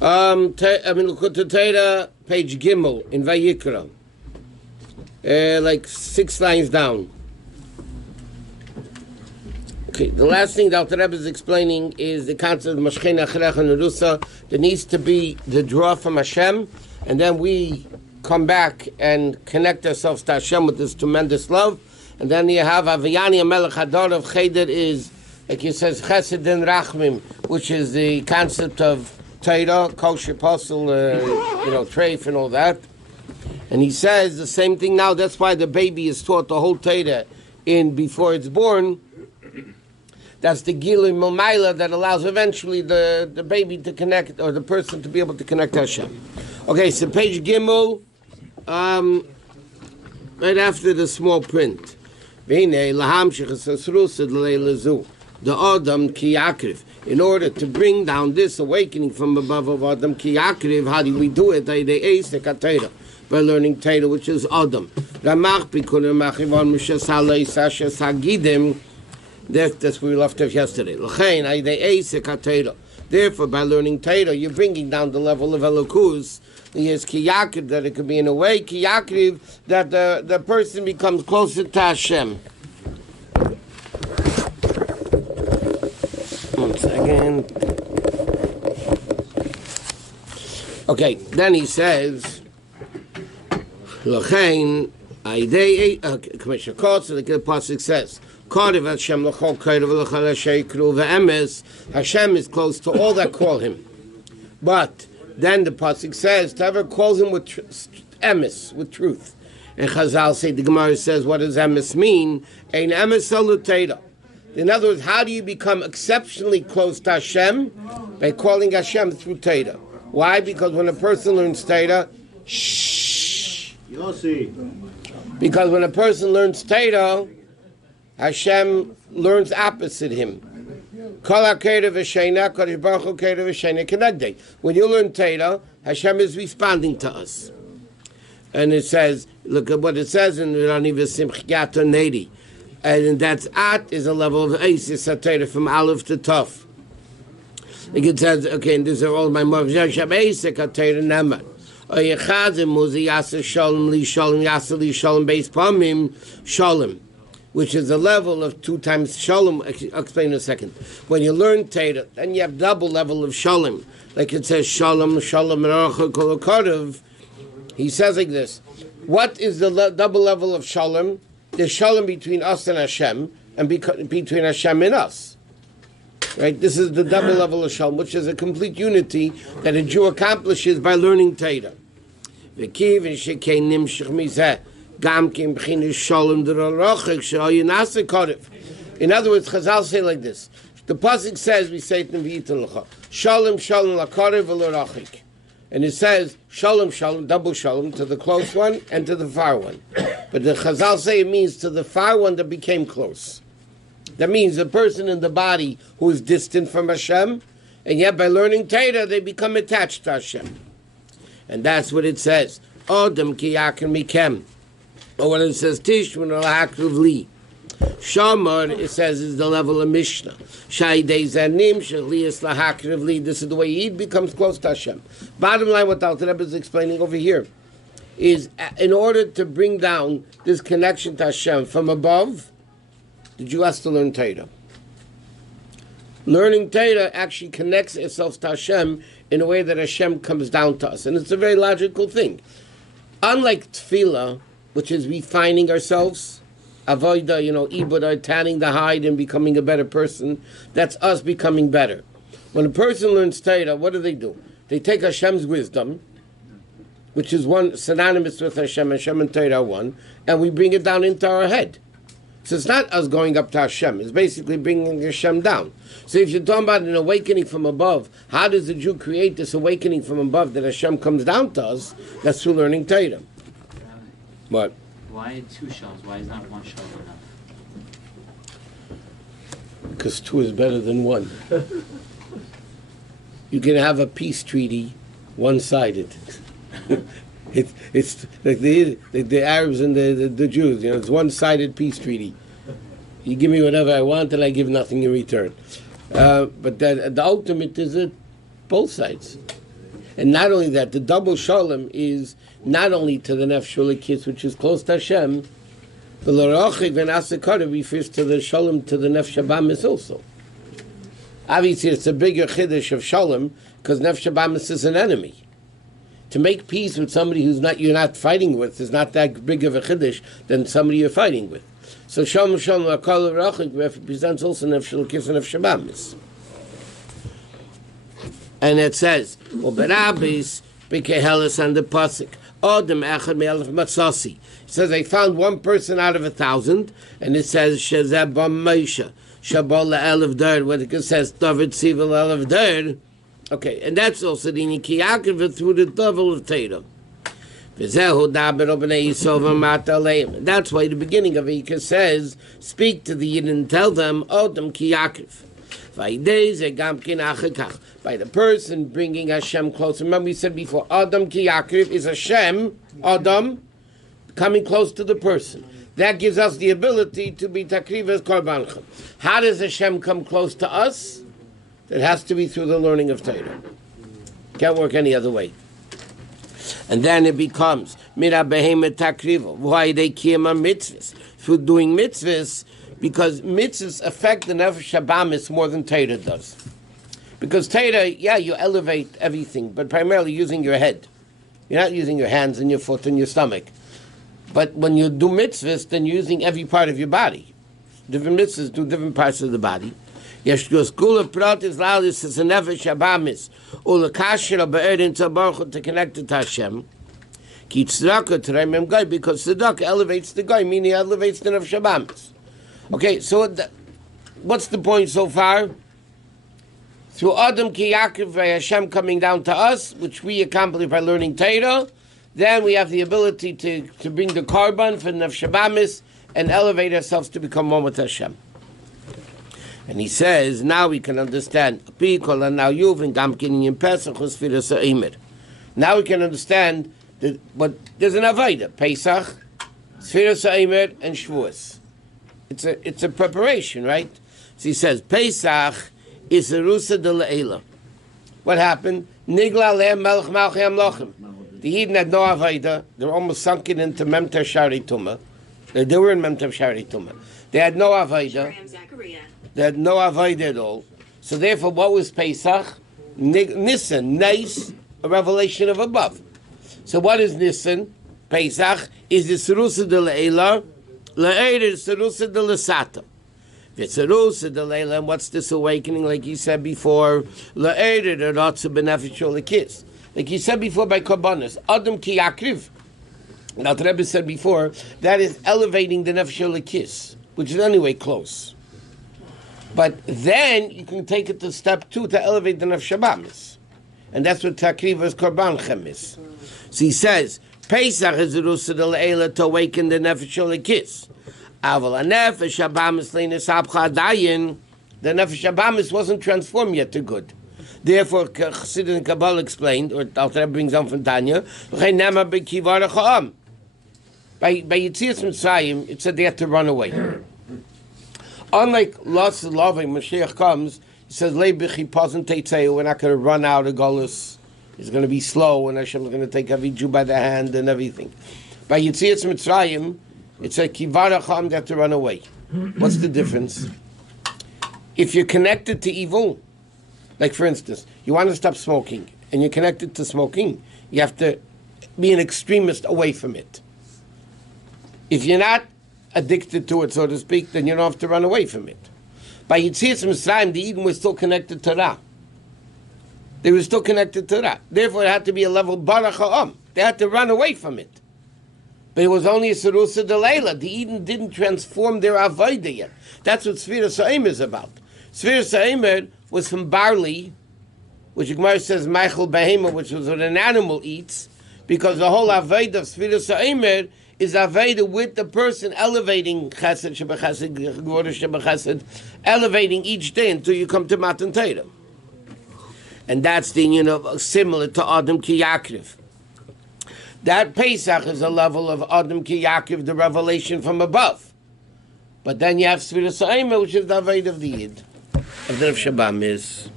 Likkutei, page Gimel in Vayikra, like 6 lines down. Okay, the last thing that Rabbi is explaining is the concept of Mashchena Achrecha Nerusa. There needs to be the draw from Hashem, and then we come back and connect ourselves to Hashem with this tremendous love. And then you have Aviyani Melech Hadar of Cheder is, like he says, Chesed and Rachmim, which is the concept of Torah, kosher, apostle, treif and all that. And he says the same thing now. That's why the baby is taught the whole Torah in before it's born. That's the Gilui Momaila that allows eventually the baby to connect, or the person to be able to connect to Hashem. Okay, so page Gimel, right after the small print. The Adam Ki Yakriv. In order to bring down this awakening from above of Adam Ki Yakriv, how do we do it? By learning Torah, which is Adam. That's what we left off yesterday. Therefore, by learning Torah, you're bringing down the level of Elokus. Yes, Kiyakriv, that it could be in a way, Kiyakriv, that the person becomes closer to Hashem. One second. Okay, then he says, L'chein, Commissioner Court, so the Pasuk says, Hashem is close to all that call him. But then the Pasuk says, whoever calls him with emes, with truth. And Chazal say, the Gemara says, what does emes mean? Ein emes saluteda. In other words, how do you become exceptionally close to Hashem? By calling Hashem through Torah. Why? Because when a person learns Torah, because when a person learns Torah, Hashem learns opposite him. When you learn Torah, Hashem is responding to us. And it says, look at what it says in Rani V'Simchiat Nedi. And that's At is a level of Eisis HaTorah from Aleph to Tov. Like it says, okay, and these are all my moves. Hashem Eisek HaTorah Neman. Oyechazim Muzi Yasa Shalom Li Shalom Yasa Li Shalom Beis Pamim Shalom, which is a level of 2 times Shalom. I'll explain in a second. When you learn Torah, then you have double level of Shalom. Like it says, Shalom, Shalom, Racha, Kol HaKorav. He says like this. What is the double level of Shalom? There's Shalom between us and Hashem, and between Hashem and us. Right? This is the double level of Shalom, which is a complete unity that a Jew accomplishes by learning Torah. In other words, Chazal say like this. The Pasuk says, we say it in V'yitin Shalom, Shalom, l'karev v'l'rachik. And it says, Shalom, Shalom, double Shalom, to the close one and to the far one. But the Chazal say it means to the far one that became close. That means the person in the body who is distant from Hashem, and yet by learning Torah, they become attached to Hashem. And that's what it says. Odem ki yakir mikem. Or when it says Tishmun al-hakruv li. Shamar, it says, is the level of Mishnah. Shaydei zanim shalias lahakriv li. This is the way Yid becomes close to Hashem. Bottom line, what Alter Rebbe is explaining over here is, in order to bring down this connection to Hashem from above, the Jew has to learn Torah. Learning Torah actually connects itself to Hashem in a way that Hashem comes down to us. And it's a very logical thing. Unlike Tefillah, which is refining ourselves, avoida, ibadah, tanning the hide and becoming a better person, that's us becoming better. When a person learns Torah, what do? They take Hashem's wisdom, which is one synonymous with Hashem and Torah are one, and we bring it down into our head. So it's not us going up to Hashem. It's basically bringing Hashem down. So if you're talking about an awakening from above, how does the Jew create this awakening from above that Hashem comes down to us? That's through learning Torah. What? Why 2 shells? Why is not 1 shell enough? Because 2 is better than 1. You can have a peace treaty one-sided. It's like the Arabs and the Jews. It's one-sided peace treaty. You give me whatever I want, and I give nothing in return. But the ultimate is that both sides. And not only that, the double shalom is not only to the nefesh ulikis, which is close to Hashem, the l'rochik v'nasakara refers to the shalom to the nefesh habamis also. Obviously, it's a bigger chiddush of shalom because nefesh habamis is an enemy. To make peace with somebody you're not fighting with is not that big of a chiddush than somebody you're fighting with. So shalom shalom akal l'rochik represents also nefesh ulikis and nefesh habamis. And it says, well, Barabbis, Bikehelis and the Pasik, Odem Echad Me'elef Matzasi. It says, they found one person out of 1,000, and it says, Shezeb Bam Moshe, Shabal Le'elef Derd, when it says, David Sivel Elef Derd. Okay, and that's also the Nikiyakiv through the level of Torah. V'zehu daber obnei Yisov v'mat aleim. That's why the beginning of Vayikra says, speak to the Yidden and tell them, Odem Kiyakiv. By the person bringing Hashem closer. Remember we said before, Adam ki Yaakov is Hashem, Adam, coming close to the person. That gives us the ability to be takrivas korbanchem. How does Hashem come close to us? It has to be through the learning of Torah. Can't work any other way. And then it becomes mira behemet takriva. Why they kiyama mitzvahs? Through doing mitzvahs, because mitzvahs affect the nefesh habamis more than Torah does. Because Torah, you elevate everything, but primarily using your head. You're not using your hands and your foot and your stomach. But when you do mitzvahs, then you're using every part of your body. Different mitzvahs do different parts of the body. Yesh goskula pratis lalis is a nefesh habamis ulakashira be'erin tabaruch to connect it to Hashem. Ki tzedakah to remem guy, because tzedakah elevates the guy, meaning elevates the nefesh habamis. Okay, so what's the point so far? Through Adam ki Yaakov by Hashem coming down to us, which we accomplish by learning Torah, then we have the ability to bring the korban for nefesh habamis and elevate ourselves to become one with Hashem. And he says, now we can understand. Now we can understand but there's an Avodah, Pesach, Sfiras HaEmer, and Shavuos. It's a preparation, right? So he says, Pesach is a Rusa de Le'ela. What happened? Nigla Le'em Melech Malchei Amlochim. The Yidden had no Avodah. They were almost sunken into Memter Shari Tumah. They were in Memter Shari Tumah. They had no Avodah. They had no Avodah at all. So therefore, what was Pesach? Nisan, nice, a revelation of above. So what is Nisan? Pesach is the Serusa de Le'ela. Le'er is Serusa de L'Sata. Serusa de Le'ela, and what's this awakening? Like he said before, Le'er is Ratzu beneficial L'Kis. Like he said before by Korbanos, Adam ki Yakriv. Now the Rebbe said before, that is elevating the Nefesh L'Kis, which is anyway close. But then you can take it to step 2 to elevate the Nefesh Habamis. And that's what Takrivas Korban Chem is. So he says, Pesach is the Rusa de Le'ela to awaken the Nefesh L'Kis. Aval HaNefesh Habamis Leinis Abcha Dayin, the Nefesh Habamis wasn't transformed yet to good. Therefore, Chassidus and Kabbalah explained, or Alter Rebbe brings on from Tanya, by Yetzias Mitzrayim, it said they had to run away. Unlike lots of love, when Mashiach comes, he says, we're not going to run out of Golus. It's going to be slow, and Hashem is going to take every Jew by the hand and everything. By Yetzias Mitzrayim, it said, Kivaracham, they have to run away. What's the difference? If you're connected to evil, like for instance, you want to stop smoking, and you're connected to smoking, you have to be an extremist away from it. If you're not addicted to it, so to speak, then you don't have to run away from it. By Yetzias Mitzrayim, the Eden was still connected to Ra. They were still connected to Ra. Therefore, it had to be a level Barach Ha'am. They had to run away from it. But it was only a Serusa de Leila. The Eden didn't transform their Avodah yet. That's what Sfiras HaEmer is about. Sfiras HaEmer was from barley, which Gemara says Michael Behema, which was what an animal eats, because the whole Avodah of Sfiras HaEmer is Avodah with the person elevating Chesed Shebechesed, Gvura Shebechesed, elevating each day until you come to Matan Torah. And that's the similar to Adam Ki Yaakov. That Pesach is a level of Adam Ki Yaakov, the revelation from above. But then you have Sfiras HaEmer, which is the Avodah of the Yid, of the Nefesh Habamis.